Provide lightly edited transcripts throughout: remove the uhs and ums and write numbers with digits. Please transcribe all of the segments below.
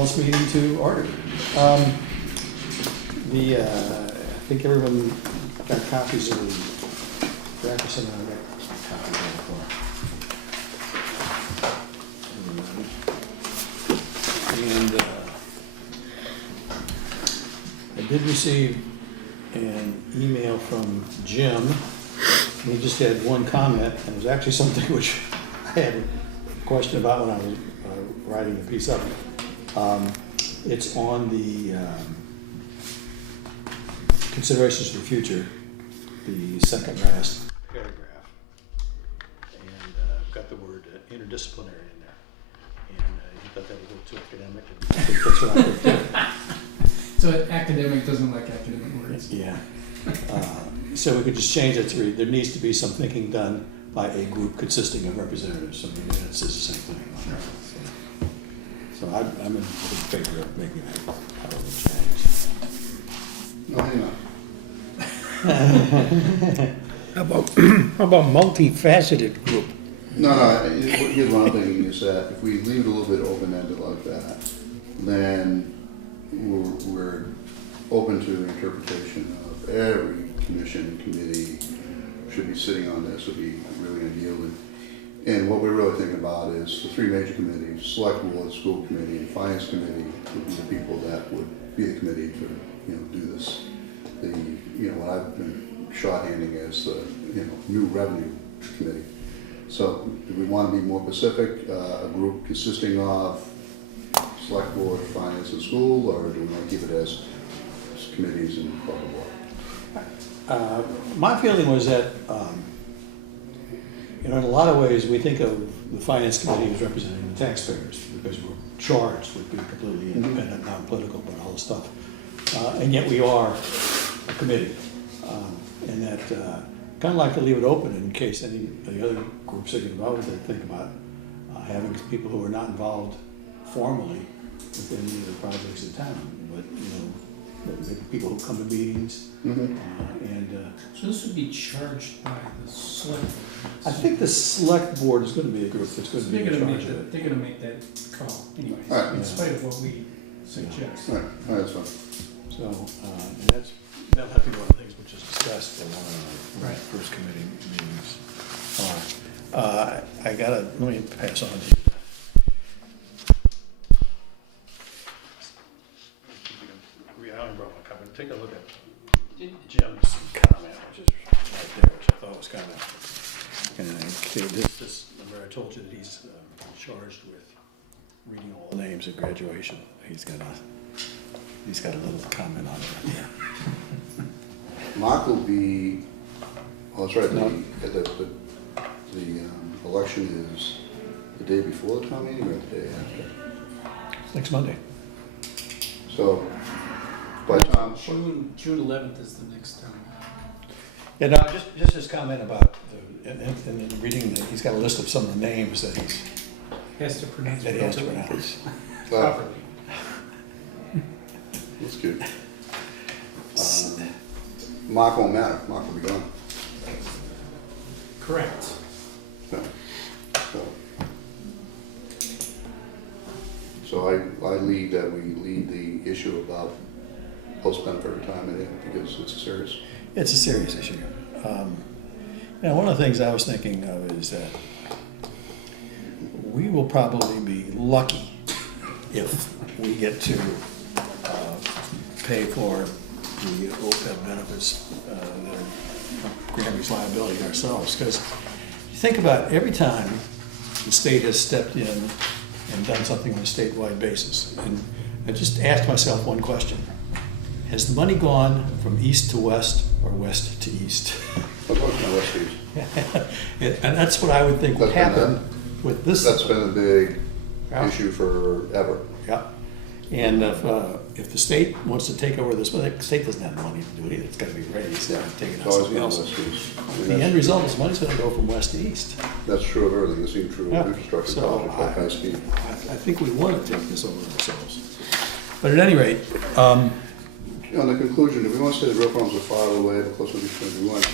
call this meeting to order. I think everyone got copies of the Jefferson and I got copies of it for. And I did receive an email from Jim. He just had one comment, and it was actually something which I had a question about when I was writing the piece up. It's on the considerations for the future, the second last paragraph. And I've got the word interdisciplinary in there. And he thought that was a little too academic, and I think that's what I would do. So academic doesn't like academic words. Yeah. So we could just change it to read, there needs to be some thinking done by a group consisting of representatives. So maybe that says the same thing. So I'm in favor of making that part of the change. No, hang on. How about multifaceted group? No, here's one thing is that if we leave it a little bit open-ended like that, then we're open to the interpretation of every commission and committee should be sitting on this would be really ideal. And what we're really thinking about is the three major committees, select board, school committee, and finance committee would be the people that would be the committee to, do this. What I've been shorthanding as the, new revenue committee. So do we want to be more specific, a group consisting of select board, finance, and school, or do we want to keep it as committees and public work? My feeling was that, in a lot of ways, we think of the finance committee as representing the taxpayers because we're charged with being completely independent, non-political, but all this stuff. And yet we are a committee. And that kind of like to leave it open in case any of the other groups that get involved with it think about having people who are not involved formally with any of the projects in town, but maybe people who come to meetings. So this would be charged by the select board. I think the select board is going to be a group that's going to be in charge of it. They're gonna make that call anyways, All right. in spite of what we suggest. All right, that's fine. So, and that'll have to be one of the things which is discussed in one of the first committee meetings. Let me pass on to you. Take a look at Jim's comment, which is right there, which I thought was kind of, this, remember I told you that he's charged with reading all the names at graduation. He's got a little comment on it right there. Mark will be, that's right, No. the election is the day before the town meeting or the day after? Next Monday. So, but June 11th is the next time. Yeah, no, just his comment about, and reading, he's got a list of some of the names that he Has to pronounce it has to pronounce. properly. that's good. Mark won't matter, Mark will be gone. Correct. So I lead that we lead the issue about post-benefit retirement in because it's serious. It's a serious issue. One of the things I was thinking of is that we will probably be lucky if we get to pay for the OPEB benefits that are Granby's liability ourselves. Because you think about every time the state has stepped in and done something on a statewide basis, and I just asked myself one question. Has the money gone from east to west or west to east? And that's what I would think would happen with this. That's been a big issue forever. Yeah. And if the state wants to take over this, well, the state doesn't have the money to do it either. It's got to be raised. They have to take it out something else. The end result is money's going to go from west to east. That's true of everything. It's even true of infrastructure projects like high speed. I think we want to take this over ourselves. But at any rate, On the conclusion, do we want to say the real problems are far away, but close to the we want,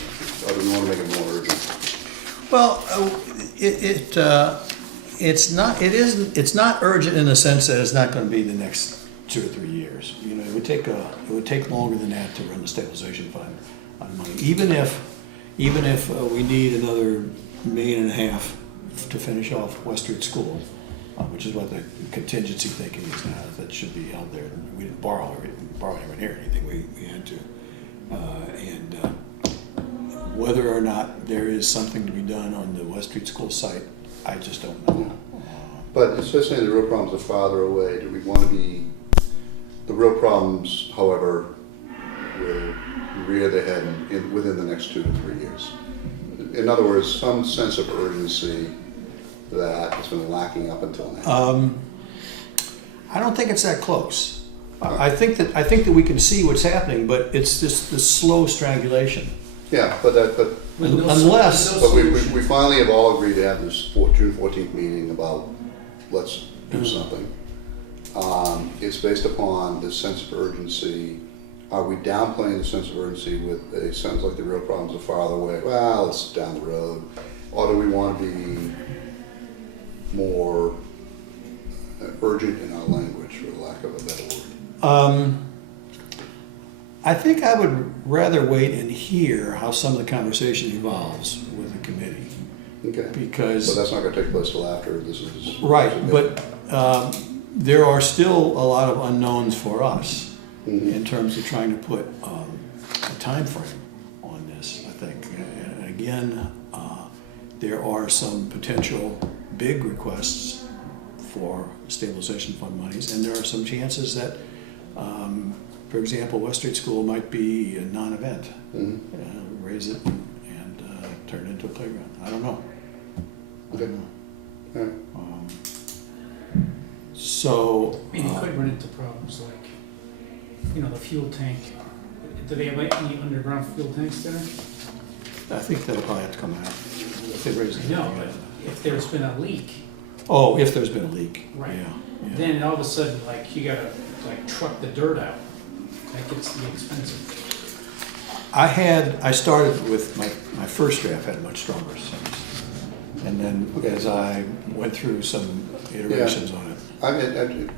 or do we want to make it more urgent? well, it's not urgent in the sense that it's not gonna be the next 2 or 3 years. You know, it would take longer than that to run the stabilization fund on money. Even if we need another $1.5 million to finish off West Street School, which is what the contingency thinking is now, that should be held there. We didn't borrow anywhere near anything, we had to. Whether or not there is something to be done on the West Street School site, I just don't know. But it's just saying the real problems are farther away. Do we want to be, the real problems, however, will rear their head within the next 2 to 3 years? In other words, some sense of urgency that has been lacking up until now. I don't think it's that close. I think that we can see what's happening, but it's just this slow strangulation. Yeah, but Unless, but we finally have all agreed to have this June 14th meeting about let's do something. It's based upon this sense of urgency. Are we downplaying the sense of urgency with it sounds like the real problems are farther away? Well, it's down the road. Or do we want to be more urgent in our language, for lack of a better word? I think I would rather wait and hear how some of the conversation evolves with the committee. Okay. Because. But that's not going to take place till after this is. Right, but there are still a lot of unknowns for us in terms of trying to put a time frame on this, I think. And again, there are some potential big requests for stabilization fund monies, and there are some chances that, for example, West Street School might be a non-event. Raise it and turn it into a playground. I don't know. Okay. All right. So. I mean, you could run into problems like, you know, the fuel tank. Do they have any underground fuel tanks there? I think that'll probably have to come out. If they raise it. No, but if there's been a leak, Oh, if there's been a leak. Right. Yeah. then all of a sudden, like, you gotta, like, truck the dirt out. That gets to be expensive. I started with my first draft had much stronger sense. And then as I went through some iterations on it. I mean,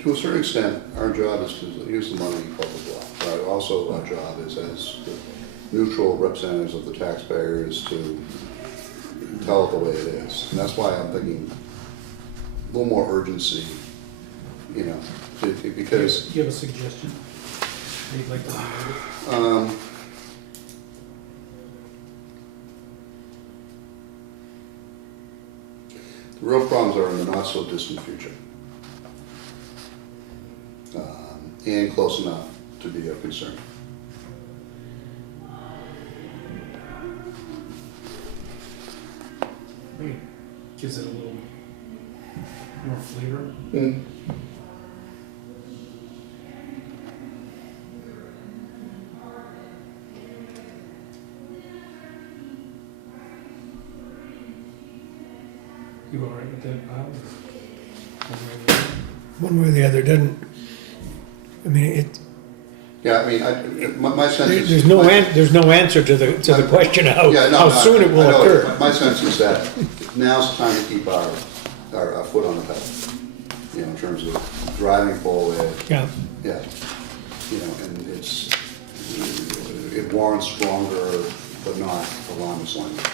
to a certain extent, our job is to use the money, blah, blah, blah. But also our job is as the neutral representatives of the taxpayers to tell it the way it is. And that's why I'm thinking a little more urgency, you know, because. Do you have a suggestion? You'd like to do The real problems are in the not so distant future. And close enough to be of concern. Maybe gives it a little more flavor. You all right with that, Bob? One way or the other, doesn't, I mean, it, Yeah, I mean, my sense is. there's no answer to the question of Yeah, no, how no, soon it will I know. occur. My sense is that now's the time to keep our foot on the pedal, you know, in terms of driving forward. Yeah, Yeah, you know, and it warrants stronger, but not alarmist language.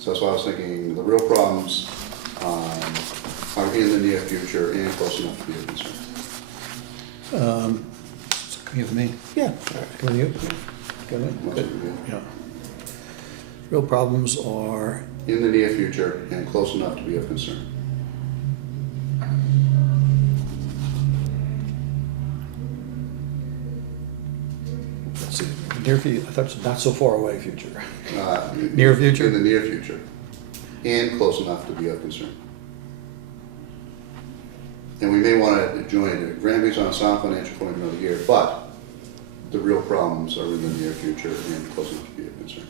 So that's why I was thinking the real problems are in the near future and close enough to be a concern. You with me? Yeah. Can you? Can we? Good. Yeah. Real problems are. In the near future and close enough to be of concern. Let's see. Near future. I thought it's not so far away future. Near future? In the near future and close enough to be of concern. And we may want to join it. Granby's on a sound financial footing another year, but the real problems are in the near future and close enough to be of concern.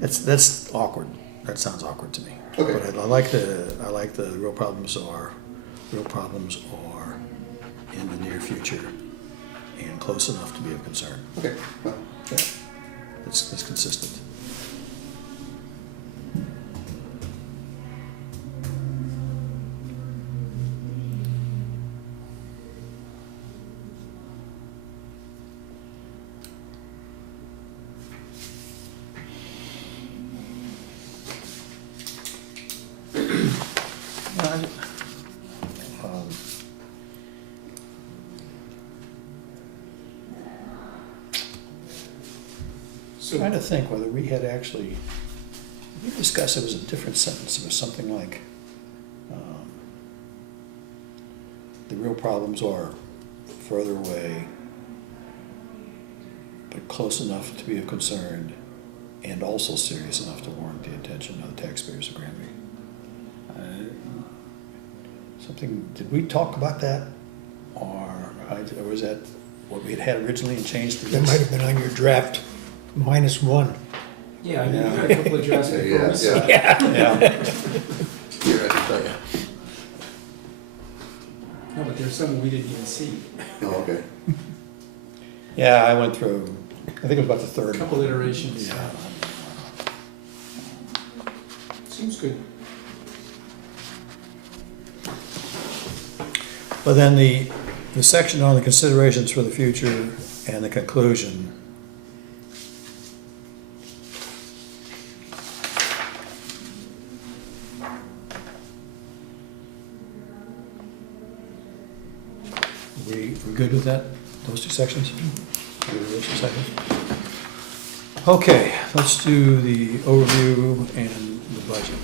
That's awkward. That sounds awkward to me. Okay. But I like the real problems are in the near future and close enough to be of concern. Okay, well, Yeah. that's consistent. So, Trying to think whether we had actually, we discussed, it was a different sentence, it was something like, the real problems are further away, but close enough to be of concern, and also serious enough to warrant the attention of the taxpayers of Granby. Something, did we talk about that? Or was that what we had originally and changed to That might this? have been on your draft -1. yeah, I mean, Yeah. we had a couple of drafts before Yeah, we saw. Yeah. Yeah, Here, I can tell you. No, but there's some we didn't even see. Oh, okay. yeah, I went through, I think it was about the third. A couple iterations. Yeah. Seems good. But then the section on the considerations for the future and the conclusion. We good with that, those two sections? Good with those two sections? Okay, let's do the overview and the budget.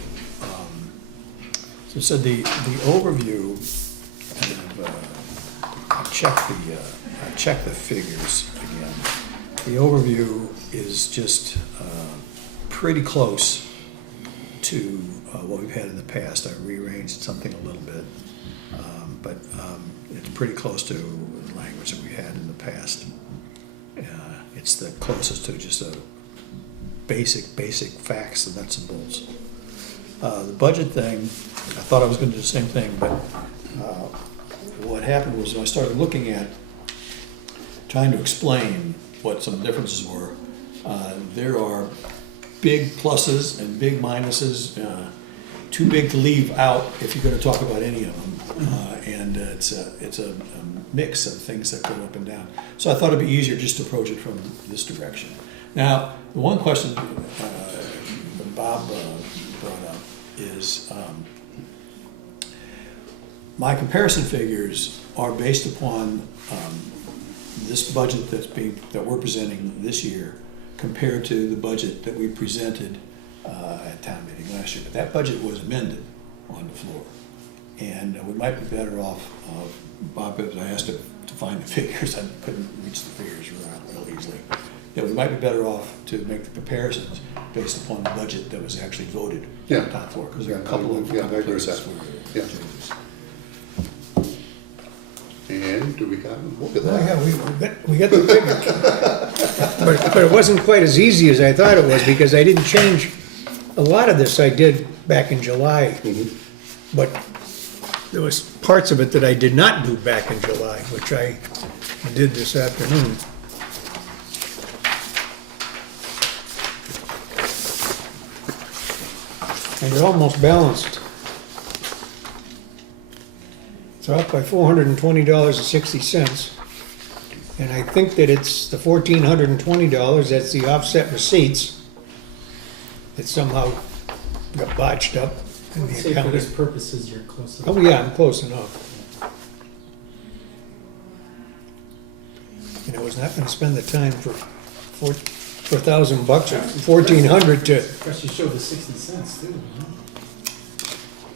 So it said the overview, I checked the figures again. The overview is just pretty close to what we've had in the past. I rearranged something a little bit, but it's pretty close to the language that we had in the past. It's the closest to just a basic facts, the nuts and bolts. The budget thing, I thought I was gonna do the same thing, but what happened was when I started looking at, trying to explain what some differences were, there are big pluses and big minuses, too big to leave out if you're gonna talk about any of them. And it's a mix of things that go up and down. So I thought it'd be easier just to approach it from this direction. Now, the one question that Bob brought up is, my comparison figures are based upon this budget that we're presenting this year compared to the budget that we presented at town meeting last year. But that budget was amended on the floor. And we might be better off, Bob, because I asked him to find the figures, I couldn't reach the figures real easily. Yeah, we might be better off to make the comparisons based upon the budget that was actually voted Yeah. on the top floor. Because there are a couple of Yeah, I agree with places that. where Yeah. changes. And do we got, look at Oh, that. yeah, we got the figures. But it wasn't quite as easy as I thought it was, because I didn't change, a lot of this I did back in July. But there was parts of it that I did not do back in July, which I did this afternoon. And it almost balanced. It's up by $420.60. And I think that it's the $1,420, that's the offset receipts that somehow got botched up in the Say for accounting. this purposes, you're close enough. Oh, yeah, I'm close enough. And I was not gonna spend the time for $1,000 or $1,400 to, Plus, you showed the 60 cents too, huh?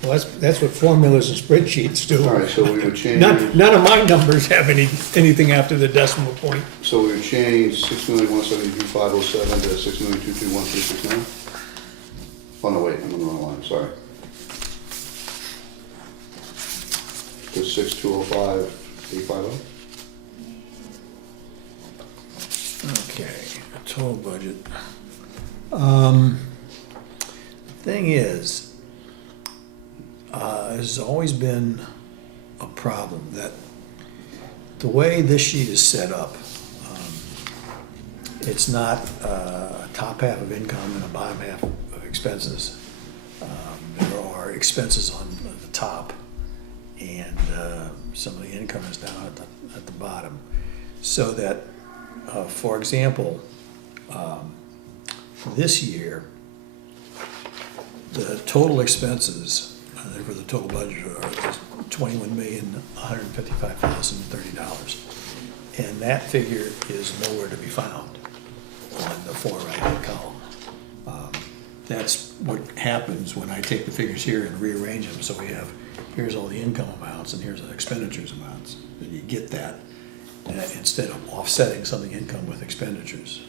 well, that's what formulas and spreadsheets do. All right, so we would change, None of my numbers have anything after the decimal point. so we would change 6,172,507 to 6,221,369? Oh, no, wait, I'm on the wrong line, sorry. To 6,205,850? Okay, total budget. Thing is, has always been a problem that the way this sheet is set up, it's not a top half of income and a bottom half of expenses. There are expenses on the top, and some of the income is down at the bottom. So that, for example, this year, the total expenses for the total budget are $21,155,030. And that figure is nowhere to be found on the far right-hand column. That's what happens when I take the figures here and rearrange them. So we have, here's all the income amounts and here's the expenditures amounts. And you get that instead of offsetting some of the income with expenditures.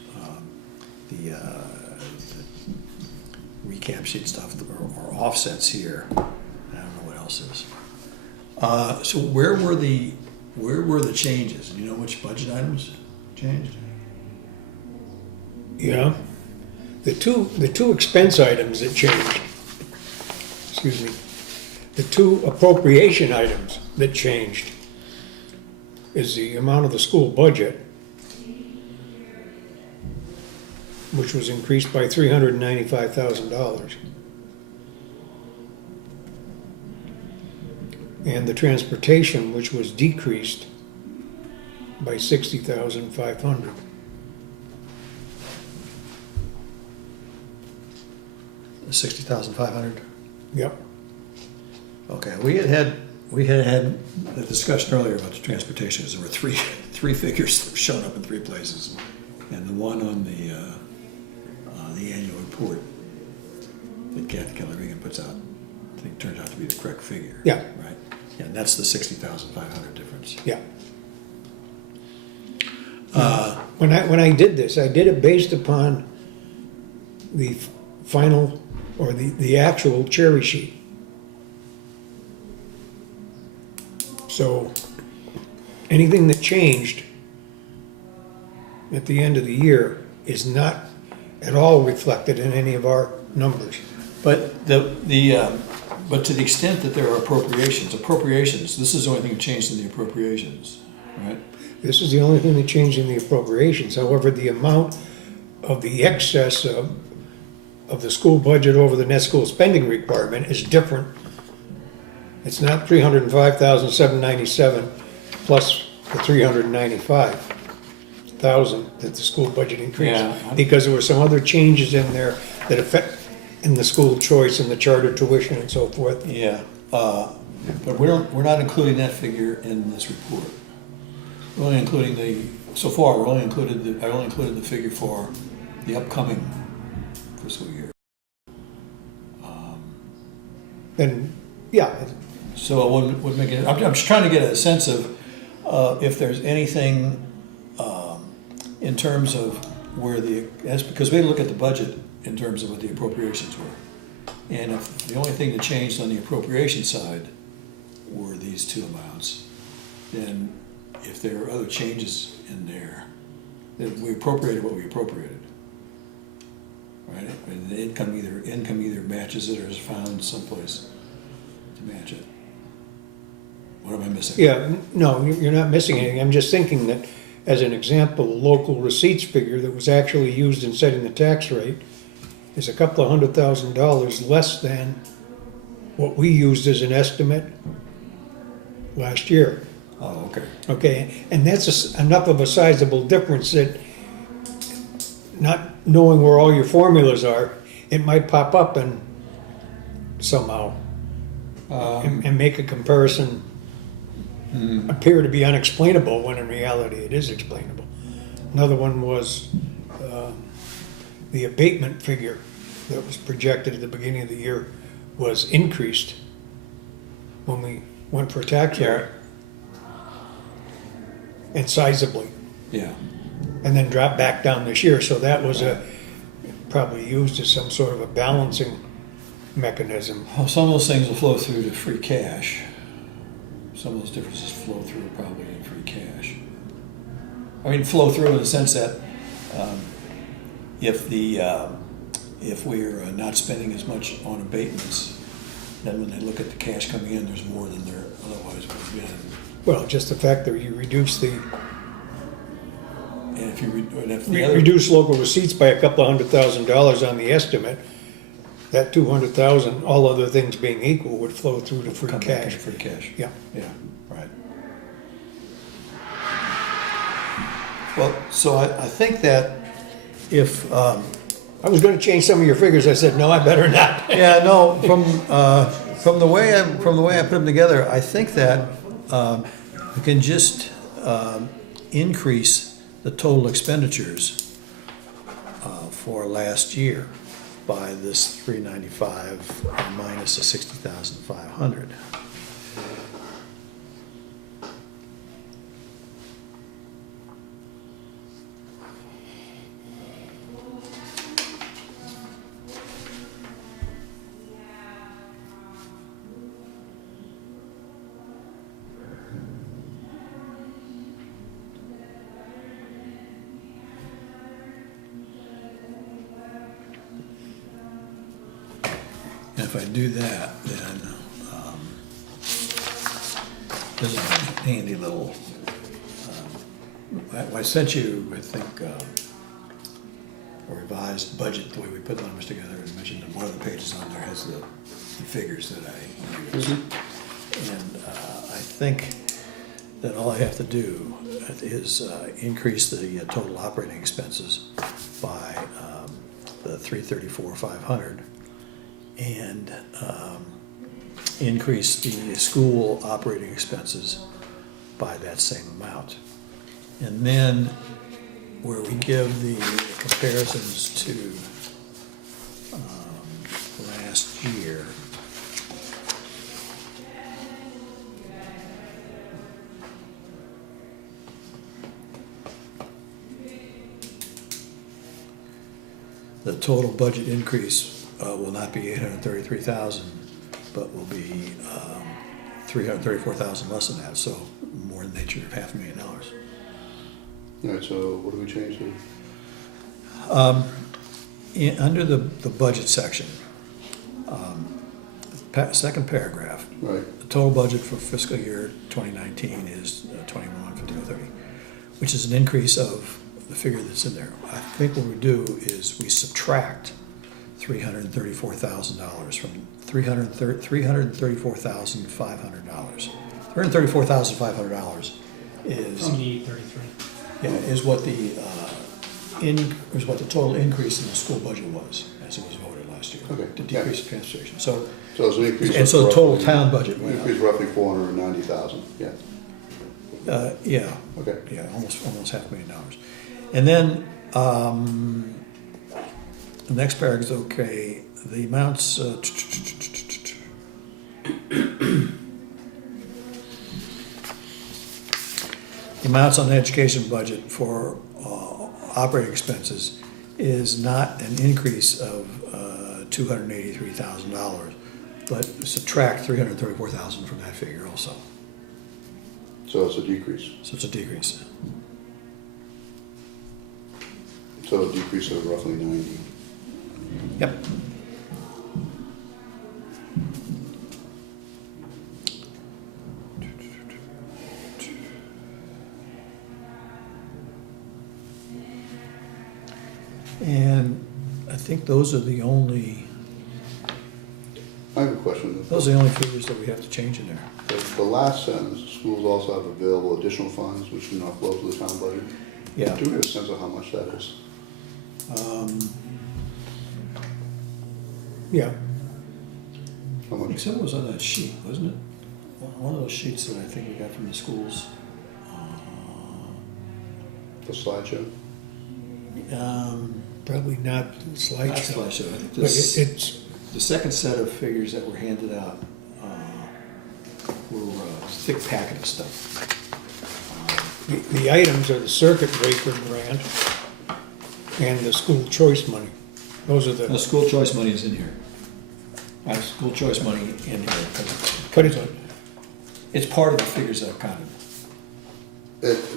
The recap sheet stuff or offsets here. I don't know what else is. So where were the changes? Do you know which budget items changed? Yeah. The two expense items that changed, excuse me, the two appropriation items that changed is the amount of the school budget, which was increased by $395,000. And the transportation, which was decreased by $60,500. $60,500. Yep. Okay, we had a discussion earlier about the transportation, because there were three figures that were shown up in three places, and the one on the annual report that Kathy Keller Regan puts out, I think turns out to be the correct figure. Yeah. Right. Yeah, and that's the $60,500 difference. Yeah. When I did this, I did it based upon the final, or the actual cherry sheet. So anything that changed at the end of the year is not at all reflected in any of our numbers. But but to the extent that there are appropriations, this is the only thing that changed in the appropriations, right? This is the only thing that changed in the appropriations. However, the amount of the excess of the school budget over the net school spending requirement is different. It's not $305,797 plus the $395,000 that the school budget increased. Yeah. Because there were some other changes in there that affect in the school choice and the charter tuition and so forth. Yeah, but we're not including that figure in this report. We're only including I only included the figure for the upcoming fiscal year. And yeah, So it wouldn't make it, I'm just trying to get a sense of if there's anything in terms of where that's because we look at the budget in terms of what the appropriations were. And if the only thing that changed on the appropriation side were these two amounts, then if there are other changes in there, then we appropriated what we appropriated. Right? And the income either matches it or is found someplace to match it. What am I missing? yeah, no, you're not missing anything. I'm just thinking that, as an example, the local receipts figure that was actually used in setting the tax rate is a couple of $100,000 less than what we used as an estimate last year. Oh, okay. Okay, and that's enough of a sizable difference that, not knowing where all your formulas are, it might pop up and somehow and make a comparison appear to be unexplainable when in reality it is explainable. Another one was the abatement figure that was projected at the beginning of the year was increased when we went for a tax rate, and sizably, Yeah. and then dropped back down this year. So that was probably used as some sort of a balancing mechanism. Well, some of those things will flow through to free cash. Some of those differences flow through probably in free cash. I mean, flow through in the sense that if we're not spending as much on abatements, then when they look at the cash coming in, there's more than there otherwise would have been. Well, just the fact that you reduce the And if you, and if the other. Reduce local receipts by a couple of $100,000 on the estimate, that 200,000, all other things being equal, would flow through to free Come back cash. into free cash. Yeah. Yeah, right. Well, so I think that if, I was gonna change some of your figures, I said, no, I better not. yeah, no, from the way I put them together, I think that we can just increase the total expenditures for last year by this 395 minus the 60,500. And if I do that, then there's a handy little, I sent you, I think, a revised budget, the way we put the numbers together, and mentioned that one of the pages on there has the figures that I use. And I think that all I have to do is increase the total operating expenses by the 334,500, and increase the school operating expenses by that same amount. And then where we give the comparisons to last year, the total budget increase will not be 833,000, but will be 334,000 less than that, so more in the nature of $500,000. All right, so what do we change to? Under the budget section, second paragraph, Right, the total budget for fiscal year 2019 is 21,530, which is an increase of the figure that's in there. I think what we do is we subtract $334,000 from $334,500. $334,500 is From the 833. yeah, is what the is what the total increase in the school budget was as it was voted last year. Okay, To yeah. decrease the transportation. So so it's an increase. and of so the total roughly- town budget went Increase up. roughly 490,000, yeah, Yeah, okay. yeah, almost $500,000. And then the next paragraph is okay. The amounts. The amounts on the education budget for operating expenses is not an increase of $283,000, but subtract $334,000 from that figure also. So it's a decrease, So it's a decrease. so a decrease of roughly 90. Yep. And I think those are the only, I have a question. those are the only figures that we have to change in there. The last sentence, schools also have available additional funds which do not flow to the town budget. Yeah. Do we have a sense of how much that is? Yeah, How I much? think some was on that sheet, wasn't it? One of those sheets that I think we got from the schools. The slideshow? probably not Not slideshow. slideshow. I think But this, it's, the second set of figures that were handed out were a thick packet of stuff. the items are the circuit breaker grant and the school choice money. Those are The the, school choice money is in here. I have school choice money in here. but It's part of the figures that I've counted.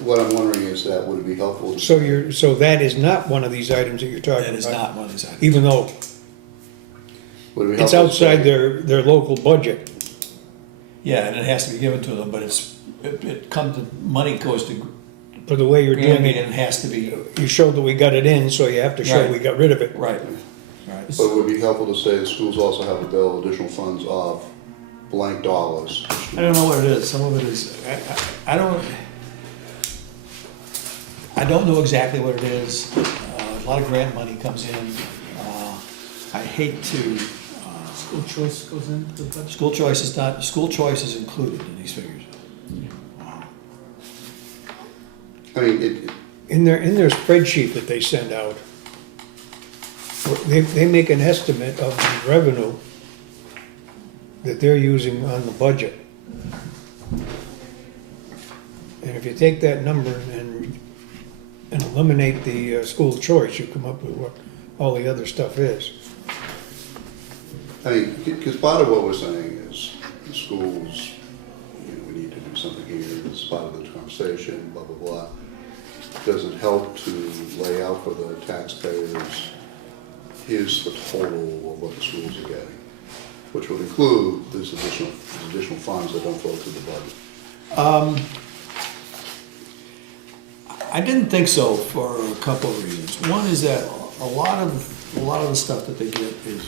What I'm wondering is that would it be helpful to? so that is not one of these items that you're talking about? That is not one of these items. Even though would it be it's helpful to outside say- their local budget. Yeah, and it has to be given to them, but it comes, the money goes to for the way you're doing Granby, it, and it has to be, you showed that we got it in, so you have to show Right. we got rid of it. right, right. But it would be helpful to say the schools also have available additional funds of blank dollars. I don't know what it is, some of it is, I don't know exactly what it is. A lot of grant money comes in. I hate to, School choice goes into the budget. school choice is not, school choice is included in these figures. I mean, In their spreadsheet that they send out, they make an estimate of the revenue that they're using on the budget. And if you take that number and eliminate the school choice, you come up with what all the other stuff is. I mean, because part of what we're saying is the schools, we need to do something here, this is part of the conversation, blah, blah, blah. Does it help to lay out for the taxpayers, here's the total of what the schools are getting, which would include these additional funds that don't flow through the budget? I didn't think so for a couple of reasons. One is that a lot of the stuff that they get is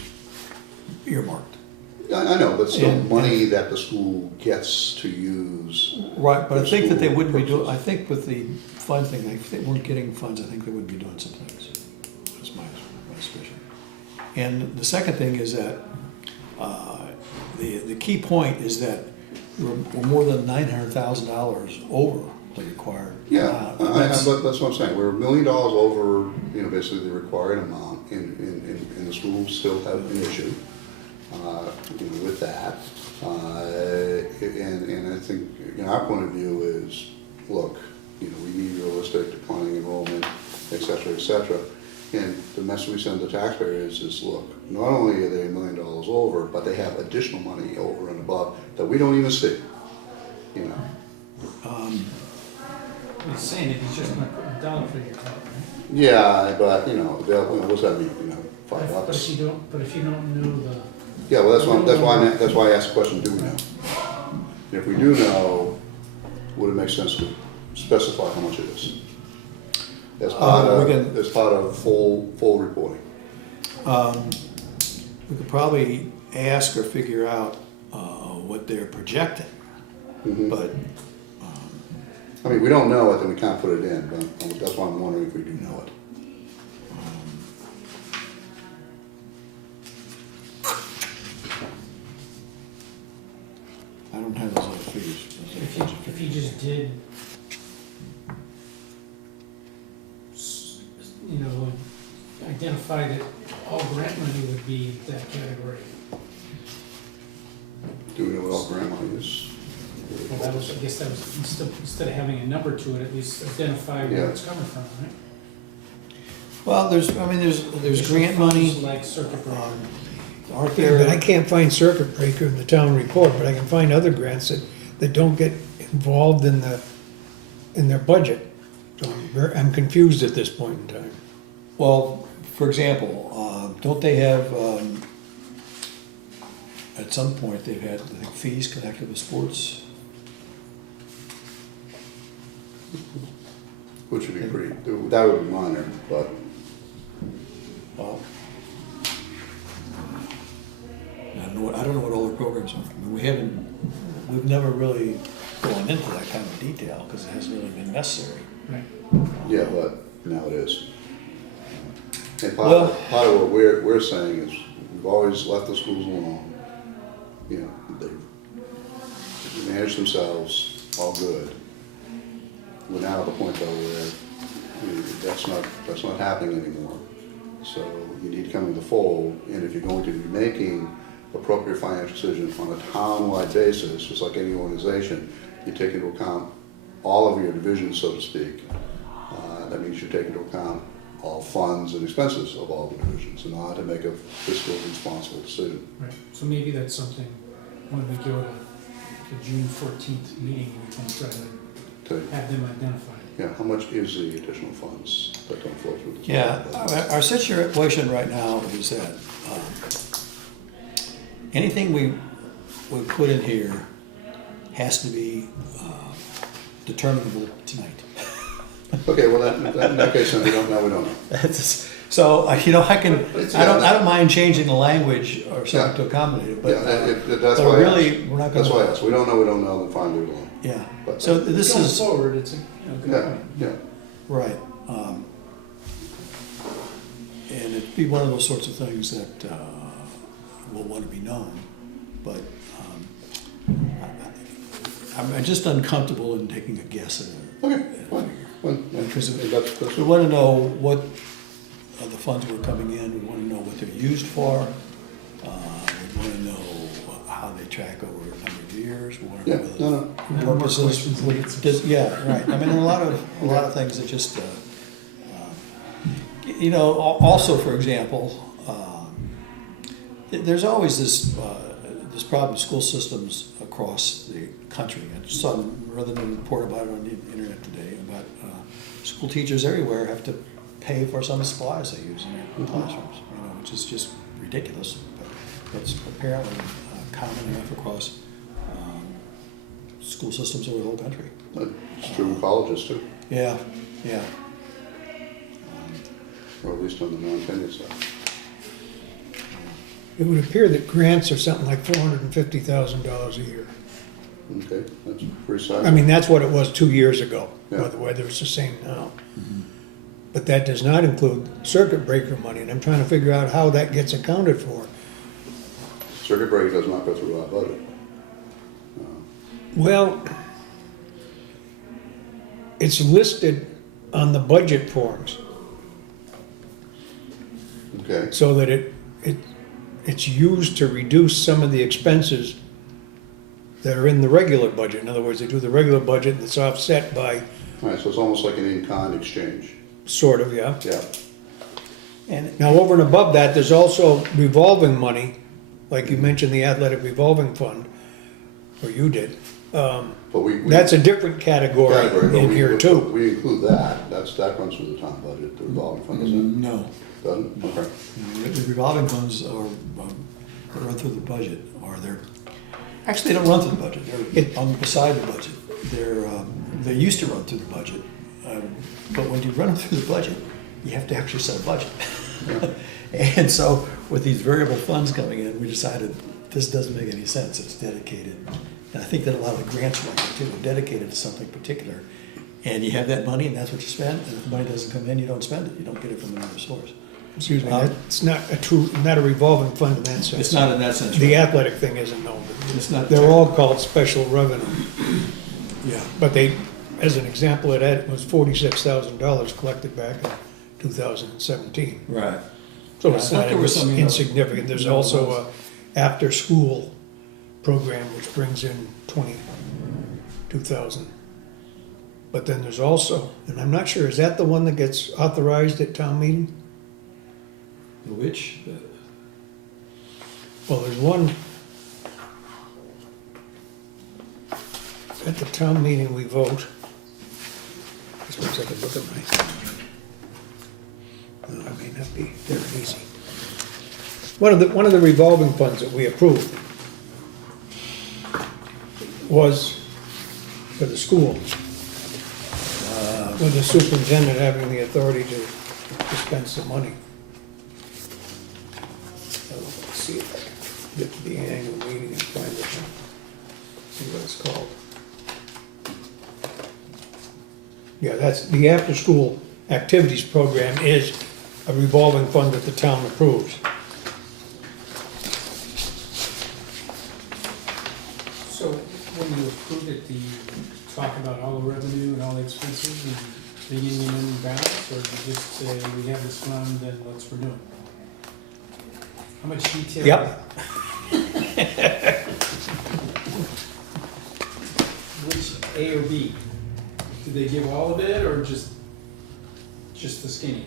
earmarked. I know, but still And- money that the school gets to use. Right, but I for think that they school wouldn't be doing, purposes. I think with the fund thing, if they weren't getting funds, I think they would be doing some things. That's my suspicion. And the second thing is that, the key point is that we're more than $900,000 over the required Yeah, amount. but that's what I'm saying, we're $1 million over, basically the required amount, and the schools still have an issue, with that. And I think, our point of view is, look, we need realistic declining enrollment, et cetera, and the message we send the taxpayers is, look, not only are they $1 million over, but they have additional money over and above that we don't even see, He's saying that he's just gonna put a dollar figure out, right? Yeah, but, what's that mean, $5 But if bucks? you don't know the, Yeah, well, that's why I asked the question, do we know? And if we do know, would it make sense to specify how much it is? As part of full reporting. We could probably ask or figure out what they're projecting, but I mean, we don't know it, then we can't put it in, but that's why I'm wondering if we do know it. I don't have those other figures. if you just did, identify that all grant money would be that category. Do we know what all grant money is? Well, that was, I guess that was, instead of having a number to it, at least identify where Yeah. it's coming from, right? Well, there's grant money, Like circuit breaker. aren't Yeah, but I there? can't find circuit breaker in the town report, but I can find other grants that don't get involved in their budget. So I'm confused at this point in time. Well, for example, don't they have, at some point, they've had, I think, fees connected with sports? Which would be that would be minor, but Well, I don't know what all their programs are. I mean, we've never really gone into that kind of detail because it hasn't really been necessary. Right. yeah, but now it is. And Well- part of what we're saying is, we've always left the schools alone. They manage themselves, all good. We're now at the point though where that's not happening anymore. So you need to come into the fold, and if you're going to be making appropriate financial decisions on a town-wide basis, just like any organization, you take into account all of your divisions, so to speak. That means you take into account all funds and expenses of all the divisions in order to make a fiscally responsible decision. Right, so maybe that's something, when we go to the June 14th meeting, we can try to To, have them identified. how much is the additional funds that don't flow through the? Yeah, our situation right now is that anything we put in here has to be determinable tonight. Okay, well, in that case, then we don't know. So, you know, I It's- don't mind changing the language or something to accommodate it, but, That's but why I really, asked. we're not That's why I gonna, asked. We don't know, then fine, leave it alone. yeah. But- So this Going is, forward, it's a, good Yeah, point. yeah. right. And it'd be one of those sorts of things that will want to be known, but I'm just uncomfortable in taking a guess at it. Okay, fine. Because That's, we want to know what the funds were coming in, we want to know what they're used for, we want to know how they track over a number of years, we want to yeah, know no, whether no. And more purposes. questions than answers. Yeah, right, I mean, there are a lot of things that just, you know, also, for example, there's always this problem with school systems across the country. I just saw rather than report about it on the internet today, about school teachers everywhere have to pay for some of the supplies they use in their classrooms, you know, which is just ridiculous. But it's apparently common enough across school systems over the whole country. It's true in colleges too, Yeah, yeah. or at least on the non-tenure side. It would appear that grants are something like $450,000 a year. Okay, that's pretty sizable. I mean, that's what it was 2 years ago, Yeah. whether it's the same now. But that does not include circuit breaker money, and I'm trying to figure out how that gets accounted for. Circuit breaker does not go through our budget. Well, it's listed on the budget forms, Okay, so that it's used to reduce some of the expenses that are in the regular budget. In other words, they do the regular budget and it's offset by, all right, so it's almost like an in-kind exchange. sort of, yeah. Yeah, And Now, over and above that, there's also revolving money, like you mentioned, the athletic revolving fund, or you did. but we. That's a different category category, but in we- here too. We include that, that runs through the town budget, the revolving fund, doesn't no, it? Doesn't? Okay. the revolving funds are run through the budget, or they're, actually, they don't run through the budget, they're on beside the budget. They used to run through the budget, but when you run them through the budget, you have to actually set a budget. And so with these variable funds coming in, we decided this doesn't make any sense, it's dedicated. And I think that a lot of the grants like that too, are dedicated to something particular. And you have that money and that's what you spend, and if the money doesn't come in, you don't spend it, you don't get it from another source. Excuse me, that's not not a revolving fund in that sense. It's not in that sense, The right? athletic thing isn't known. It's not. They're all called special revenue. Yeah. But they, as an example, it was $46,000 collected back in 2017. Right. So it's I thought not there was something else. insignificant. There's No, it also was. a after-school program which brings in 2,000. But then there's also, and I'm not sure, is that the one that gets authorized at town meeting? Which? Well, there's one, at the town meeting we vote. I suppose I could look at my, no, I may not be very easy. One of the revolving funds that we approved was for the school. With the superintendent having the authority to spend some money. So, let's see if I can get to the annual meeting and find it, see what it's called. Yeah, that's, the after-school activities program is a revolving fund that the town approves. So when you approve it, do you talk about all the revenue and all the expenses and beginning and ending balance, or do you just say, we have this fund and let's renew it? How much detail? Yep. Which A or B? Do they give all of it or just the skinny?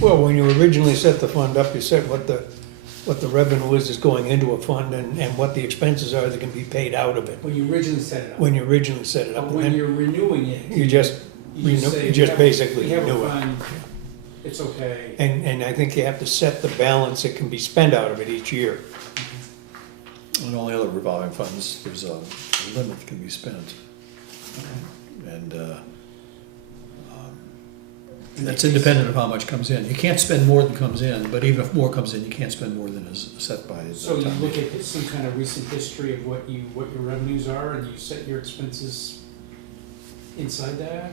Well, when you originally set the fund up, you said what the revenue is going into a fund and what the expenses are that can be paid out of it, When you originally set it up? when you originally set it up. But And when then you're renewing it? you just, You just say, you just we have- basically we have a renew it. fund, it's okay. And I think you have to set the balance that can be spent out of it each year. And all the other revolving funds, there's a limit that can be spent. And that's independent of how much comes in. You can't spend more than comes in, but even if more comes in, you can't spend more than is set by the So you town look meeting. at some kind of recent history of what your revenues are, and you set your expenses inside that,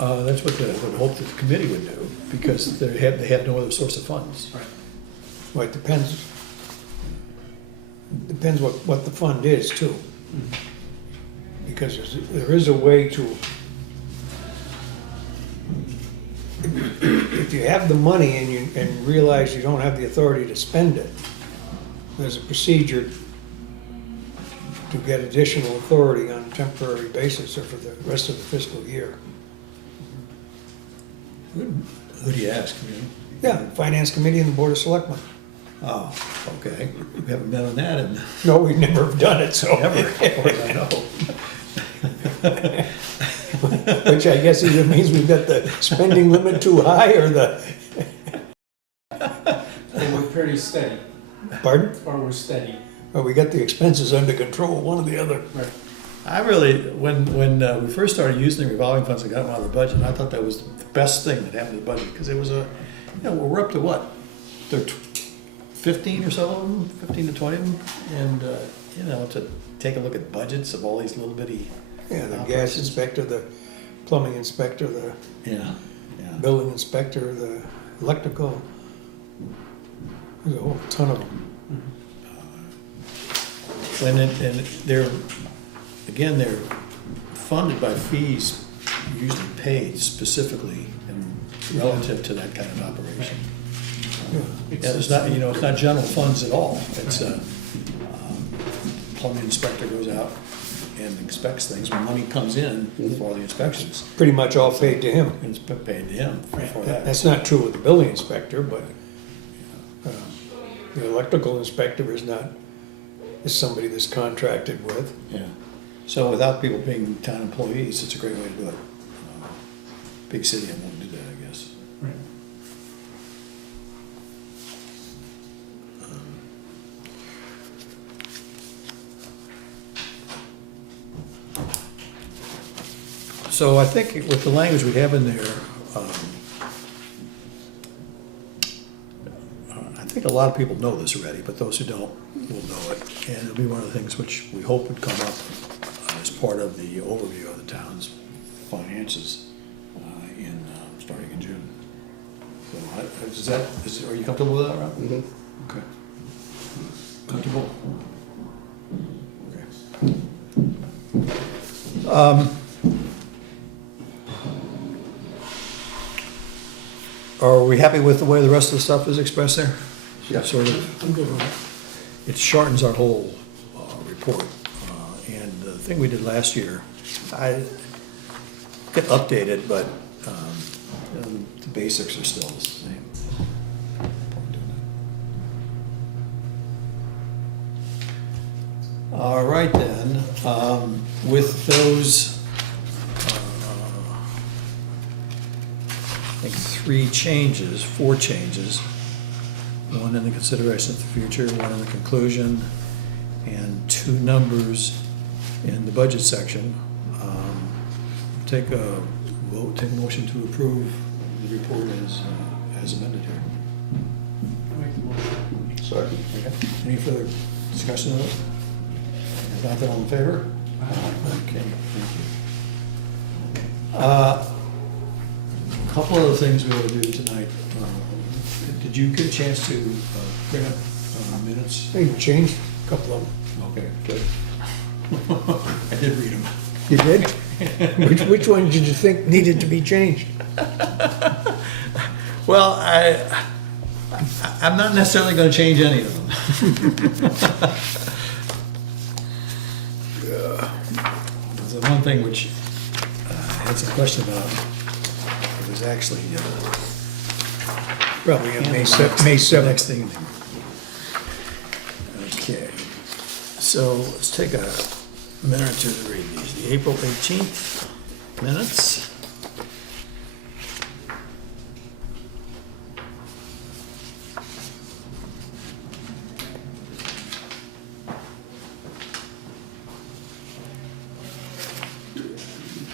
or? That's what I would hope that the committee would do, because they have no other source of funds. Right. Well, it depends what the fund is too. Because there is a way to, if you have the money and realize you don't have the authority to spend it, there's a procedure to get additional authority on a temporary basis or for the rest of the fiscal year. Who do you ask? Yeah, Finance Committee and the Board of Selectmen. Oh, okay. We haven't met on that in No, we've never done it, so. ever, as far as I know. Which I guess either means we've got the spending limit too high or the, And we're pretty steady, pardon? or we're steady. Or we got the expenses under control, one or the other. Right. I really, when we first started using the revolving funds and got them out of the budget, I thought that was the best thing that happened to the budget, because it was we're up to what? There are 15 or so of them, 15 to 20 of them, and, to take a look at budgets of all these little bitty, Yeah, the gas operations. inspector, the plumbing inspector, the Yeah. building inspector, the electrical. There's a whole ton of them. And they're funded by fees usually paid specifically and relative to that kind of operation. Yeah, it's not, it's not general funds at all. It's, plumbing inspector goes out and inspects things. When money comes in for all the inspections, Pretty much all paid to him. it's paid to him for that. That's not true with the building inspector, but the electrical inspector is somebody that's contracted with. Yeah. So without people being town employees, it's a great way to do it. Big city, I won't do that, I guess. Right. So I think with the language we have in there, I think a lot of people know this already, but those who don't will know it. And it'll be one of the things which we hope would come up as part of the overview of the town's finances starting in June. So are you comfortable with that, Rob? Mhm. Okay. Comfortable? Okay. Are we happy with the way the rest of the stuff is expressed there? Yeah. Sort of. I'm good with that. It shortens our whole report. And the thing we did last year, I could update it, but the basics are still the same. All right then, with those, I think four changes. One in the consideration of the future, one in the conclusion, and two numbers in the budget section. Take a vote, take a motion to approve the report as amended here. Make the motion. Second. Okay. Any further discussion of it? If not, then all in favor? Okay, thank you. Couple other things we will do tonight. Did you get a chance to bring up minutes? I even changed a couple of them. Okay, good. I did read them. You did? Which one did you think needed to be changed? Well, I'm not necessarily going to change any of them. There's the one thing which I had some question about. It was actually Probably on May May 7th. next thing. Okay, so let's take a minute or two to read these. The April 18th minutes.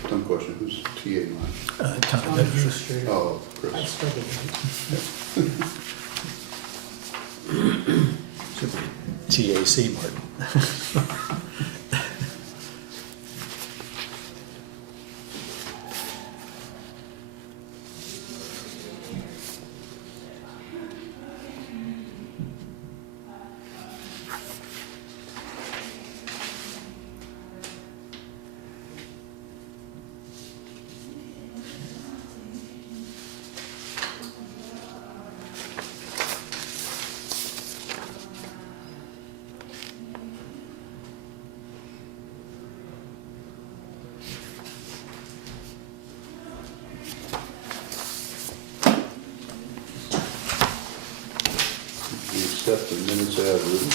Talking administrator. Oh, I Chris. struggled with Should be TAC, Martin. We accept the minutes as written.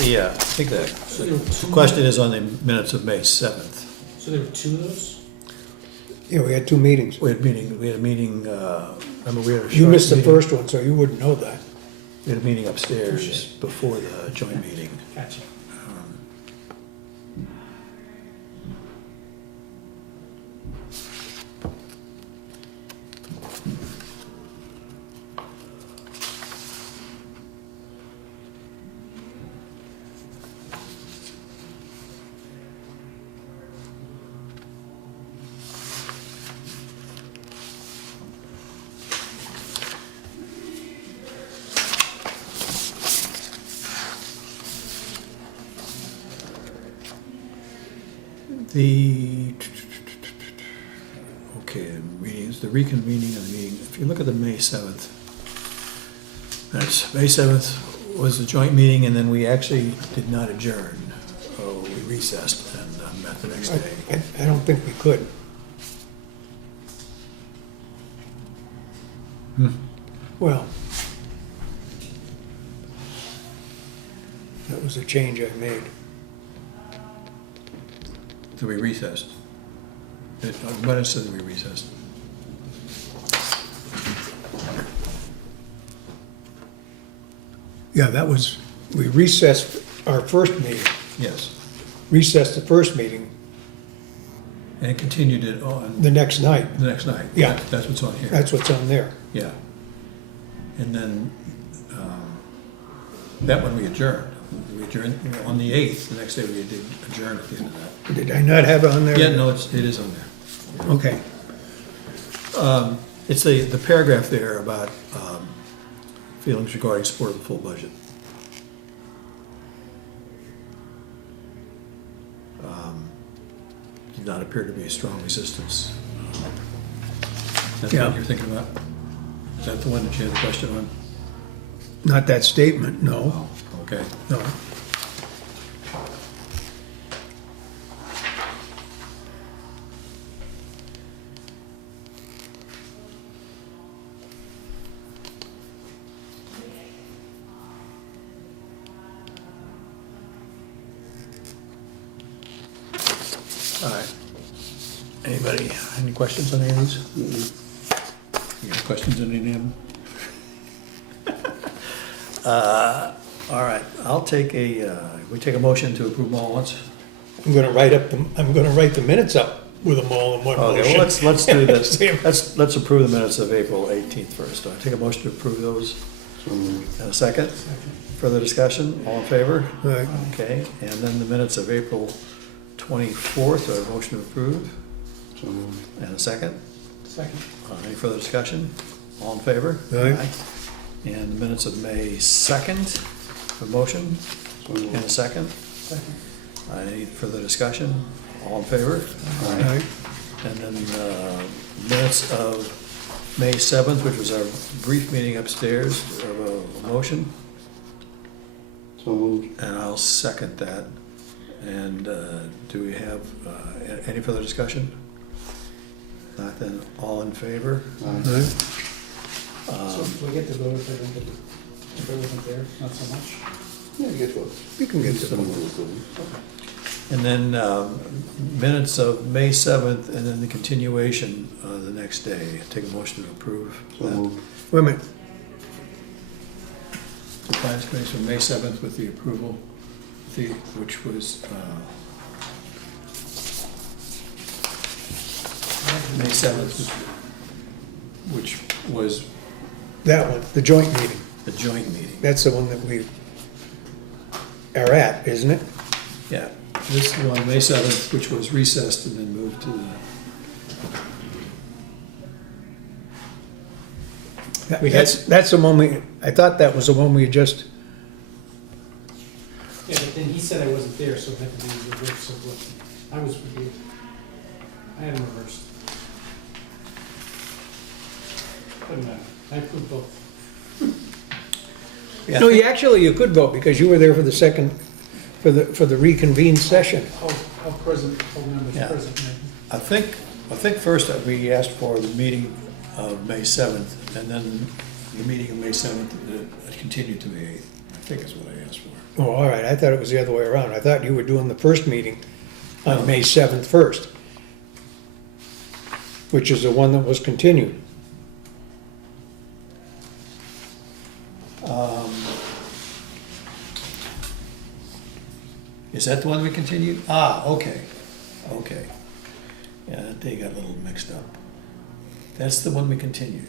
Yeah, I think So there were the two- question is on the minutes of May 7th. So there were two of those? Yeah, we had two meetings. We had a meeting, remember we had a short You missed the meeting- first one, so you wouldn't know that. We had a meeting upstairs before the joint meeting. Gotcha. The, okay, meetings, the reconvening of the meeting, if you look at the May 7th, that's, May 7th was the joint meeting, and then we actually did not adjourn. Oh, we recessed and met the next day. I don't think we could. Hmm. Well, that was a change I made. So we recessed. What it says we recessed. Yeah, that was, we recessed our first meeting, Yes, recessed the first meeting and continued it on the next night. the next night. Yeah. That's what's on here. That's what's on there. Yeah. And then, that one we adjourned. We adjourned on the 8th, the next day we did adjourn at the end of that. Did I not have it on there? Yeah, no, it is on there. Okay. It's the paragraph there about feelings regarding support of the full budget. Did not appear to be a strong resistance. That's Yeah. what you're thinking about? Is that the one that you had the question on? Not that statement, no, Okay. no. All right. Anybody, any questions on any of these? You got questions on any of them? All right, I'll take we take a motion to approve them all at once? I'm gonna write the minutes up with them all in one Okay, motion. well, let's do this. Let's approve the minutes of April 18th first. I take a motion to approve those. So moved. And a second? Further discussion? All in favor? Right. Okay, and then the minutes of April 24th, do I have a motion to approve? So moved. And a second? Second. Any further discussion? All in favor? Aye. And the minutes of May 2nd, a motion So and a moved. second? Second. Any further discussion? All in favor? Aye. And then minutes of May 7th, which was our brief meeting upstairs, of a motion, So moved. and I'll second that. And do we have any further discussion? Not then, all in favor? Aye. So do I get to vote if I don't get to, if I wasn't there, not so much? Yeah, you get both. You can get Some to of those things. And then minutes of May 7th, and then the continuation the next day. Take a motion to approve So that. moved. Wait a minute, The finance committee from May 7th with the approval, which was May 7th, which was that one, the joint meeting, the joint meeting. that's the one that we are at, isn't it? Yeah, this one, May 7th, which was recessed and then moved to We had- That's the one I thought that was the one we just, Yeah, but then he said I wasn't there, so it had to be reversed of what, I was with you. I had them reversed. Doesn't matter, I approved both. Yeah, no, you could vote because you were there for the second, for the reconvened session. All present, all members Yeah. present, yeah. I think first that we asked for the meeting of May 7th, and then the meeting of May 7th continued to May 8th. I think is what I asked for. Oh, all right, I thought it was the other way around. I thought you were doing the first meeting on May 7th first, which is the one that was continued. Is that the one we continued? Ah, okay, okay. Yeah, they got a little mixed up. That's the one we continued.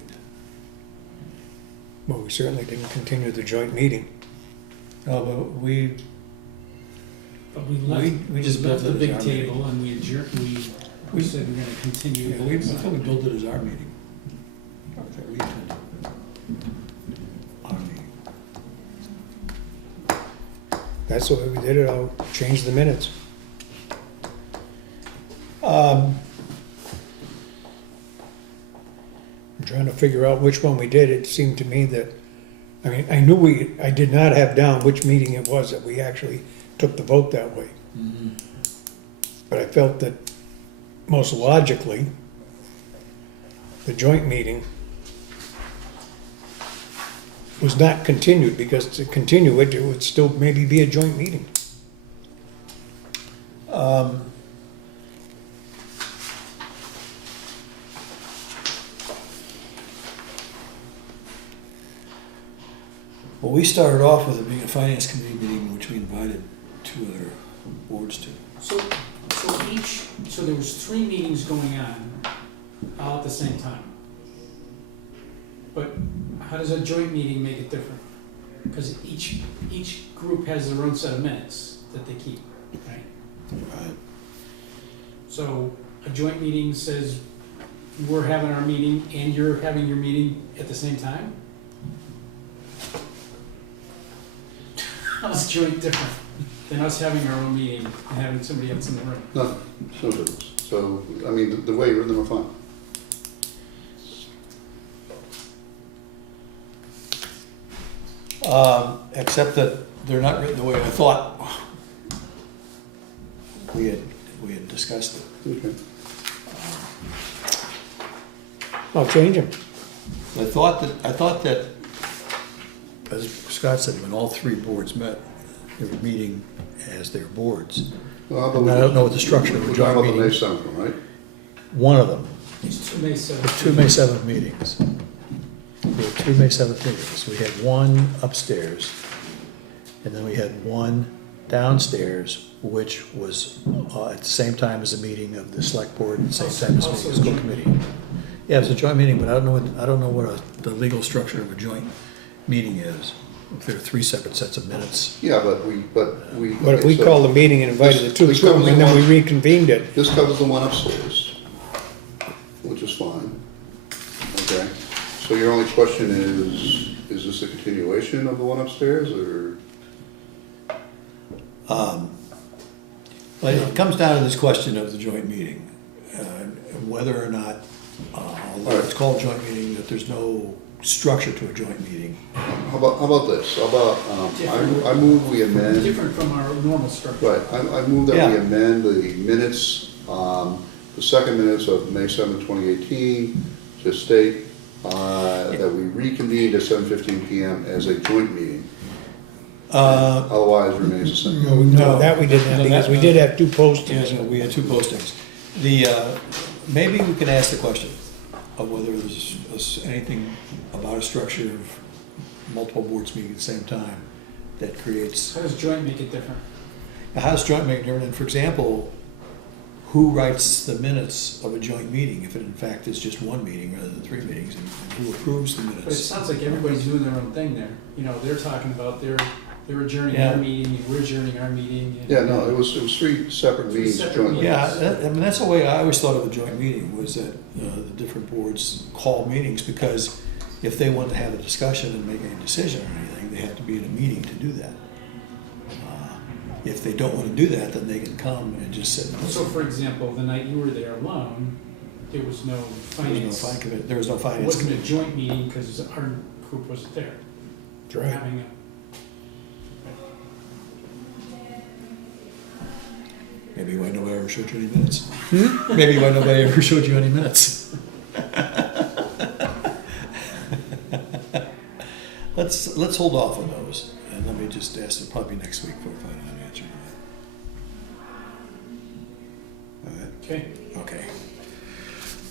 Well, we certainly didn't continue the joint meeting. No, but we just built left the it as big our table meeting. and we adjourned, we said we're gonna continue. Yeah, I thought we built it as our meeting. Okay, we intended our meeting. That's the way we did it. I'll change the minutes. I'm trying to figure out which one we did. It seemed to me that, I mean, I did not have down which meeting it was that we actually took the vote that way. But I felt that most logically, the joint meeting was not continued, because to continue it, it would still maybe be a joint meeting. Well, we started off with it being a finance committee meeting, which we invited two other boards to. So there was 3 meetings going on, all at the same time. But how does a joint meeting make it different? Because each group has their own set of minutes that they keep, right? Right. So a joint meeting says, we're having our meeting and you're having your meeting at the same time? How's joint different than us having our own meeting and having somebody else in the room? Nothing, no difference. So, I mean, the way you read them are fine. Except that they're not written the way I thought we had discussed it. Okay. I'll change them. I thought that, as Scott said, when all 3 boards met, they were meeting as their boards. Well, And I don't know what the structure of a We're joint talking about the May meeting. 7th one, right? One of them, It's 2 May 7th. 2 May 7th meetings. There were 2 May 7th meetings. We had one upstairs, and then we had one downstairs, which was at the same time as a meeting of the select board and same time as the Also a school joint committee. Yeah, it was a joint meeting, but I don't know what the legal structure of a joint meeting is. If there are 3 separate sets of minutes. Yeah, but we. But if okay, we so called the meeting and invited the two This to come, covers and the then we one- reconvened it, This covers the one upstairs, which is fine. Okay, so your only question is this a continuation of the one upstairs, or? But it comes down to this question of the joint meeting, whether or not, although it's called joint meeting, that there's no structure to a joint meeting. How about this? How about, I move we amend, Different from our normal structure. right, I move that we Yeah. amend the minutes, the second minutes of May 7th, 2018, to state that we reconvened at 7:15 PM as a joint meeting. Otherwise remains the same. No, that we didn't have, No, because that- we did have two Yeah, postings. so we had two postings. The, maybe we can ask the question of whether there's anything about a structure of multiple boards meeting at the same time that creates, How does joint make it different? how does joint make it different? And for example, who writes the minutes of a joint meeting if it in fact is just one meeting rather than three meetings, and who approves the But it minutes? sounds like everybody's doing their own thing there. You know, they're talking about they're adjourning Yeah. their meeting, and we're adjourning our meeting. and- Yeah, no, it was three separate Three meetings separate jointly. meetings. Yeah, I mean, that's the way I always thought of a joint meeting, was that the different boards call meetings, because if they want to have a discussion and make any decision or anything, they have to be in a meeting to do that. If they don't want to do that, then they can come and just sit and So listen. for example, the night you were there alone, there was no finance. There was no It finance wasn't a committee. joint meeting because our group wasn't there. That's right. Having a- Maybe why nobody ever showed you any minutes. Maybe why nobody ever showed you any minutes. Let's hold off on those, and let me just ask, it'll probably be next week before I find an answer to that. All right, Okay. okay.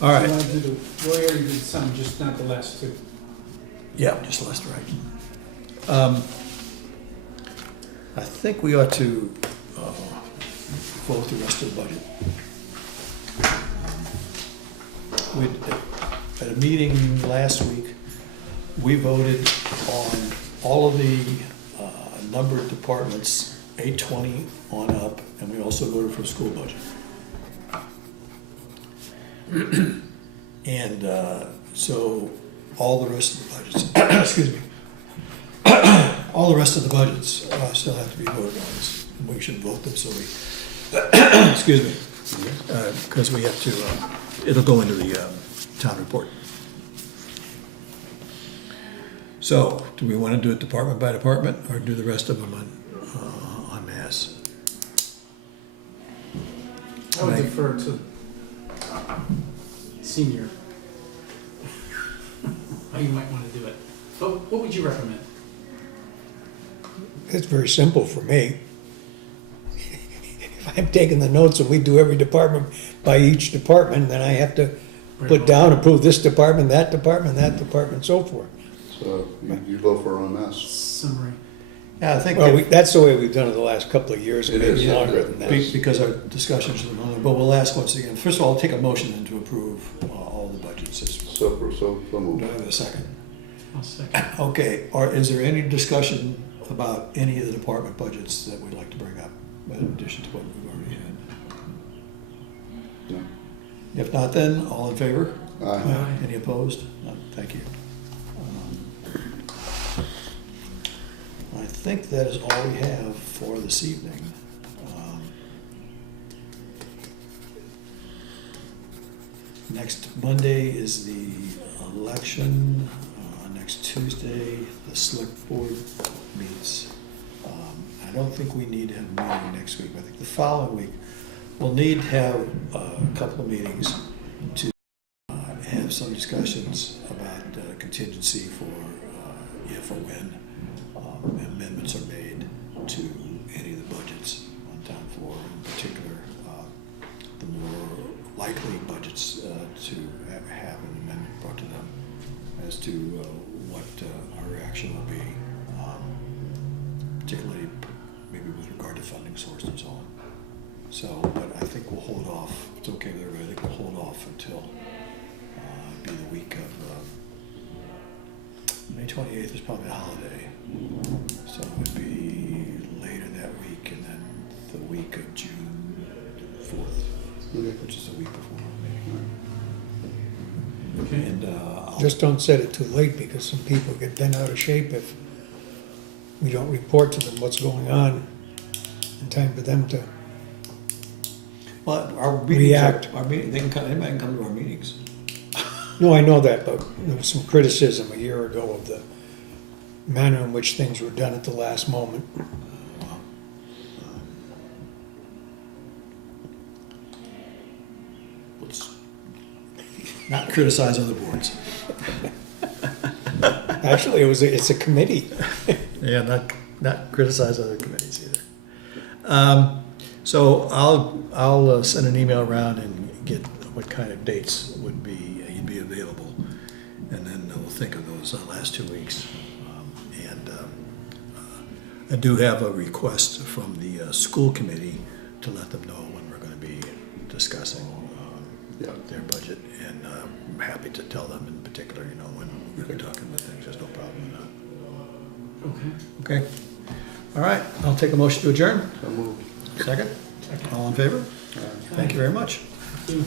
All right. You wanna do the, we already did some, just not the last two. Yeah, just last right. I think we ought to vote the rest of the budget. At a meeting last week, we voted on all of the numbered departments, 820 on up, and we also voted for a school budget. And so all the rest of the budgets, excuse me, all the rest of the budgets still have to be voted on. We should vote them, so we, excuse me, because we have to, it'll go into the town report. So, do we want to do it department by department, or do the rest of them en masse? I would Right. defer to senior. How you might want to do it. What would you recommend? It's very simple for me. If I'm taking the notes and we do every department by each department, then I have to put down, approve this department, that department, so forth. So you vote for OMS. Summary. Yeah, I think. Well, that's the way we've done it the last couple of years, It maybe is, longer than that. Because our discussions are longer, but we'll ask once again. First of all, I'll take a motion then to approve all the budgets. So Do moved. I have a second? I'll second. Okay, is there any discussion about any of the department budgets that we'd like to bring up, in addition to what we've already had? No. If not, then, all in favor? Aye. Any opposed? None. Thank you. I think that is all we have for this evening. Next Monday is the election. Next Tuesday, the select board meets. I don't think we need to have a meeting next week. I think the following week, we'll need to have a couple of meetings to have some discussions about contingency for if or when amendments are made to any of the budgets on town floor, in particular, the more likely budgets to have an amendment brought to them as to what our reaction will be, particularly maybe with regard to funding source and so on. So, but I think we'll hold off. If it's okay with everybody, I think we'll hold off until be the week of May 28th is probably a holiday, so it would be later that week, and then the week of June 4th, Okay. which is the week before. Okay. And Just don't set it too late, because some people get bent out of shape if we don't report to them what's going on in time for them to Well, our meetings, React. our meeting, they can come, anybody can come to our meetings. No, I know that, but there was some criticism a year ago of the manner in which things were done at the last moment. Let's not criticize other boards. Actually, it's a committee. Yeah, not criticize other committees either. So I'll send an email around and get what kind of dates would be, you'd be available. And then we'll think of those last 2 weeks. I do have a request from the school committee to let them know when we're gonna be discussing their budget. And I'm happy to tell them in particular, when we're gonna be talking about things, there's no problem with that. Okay. All right, I'll take a motion to adjourn. So moved. Second? All in favor? Thank you very much. Thank you.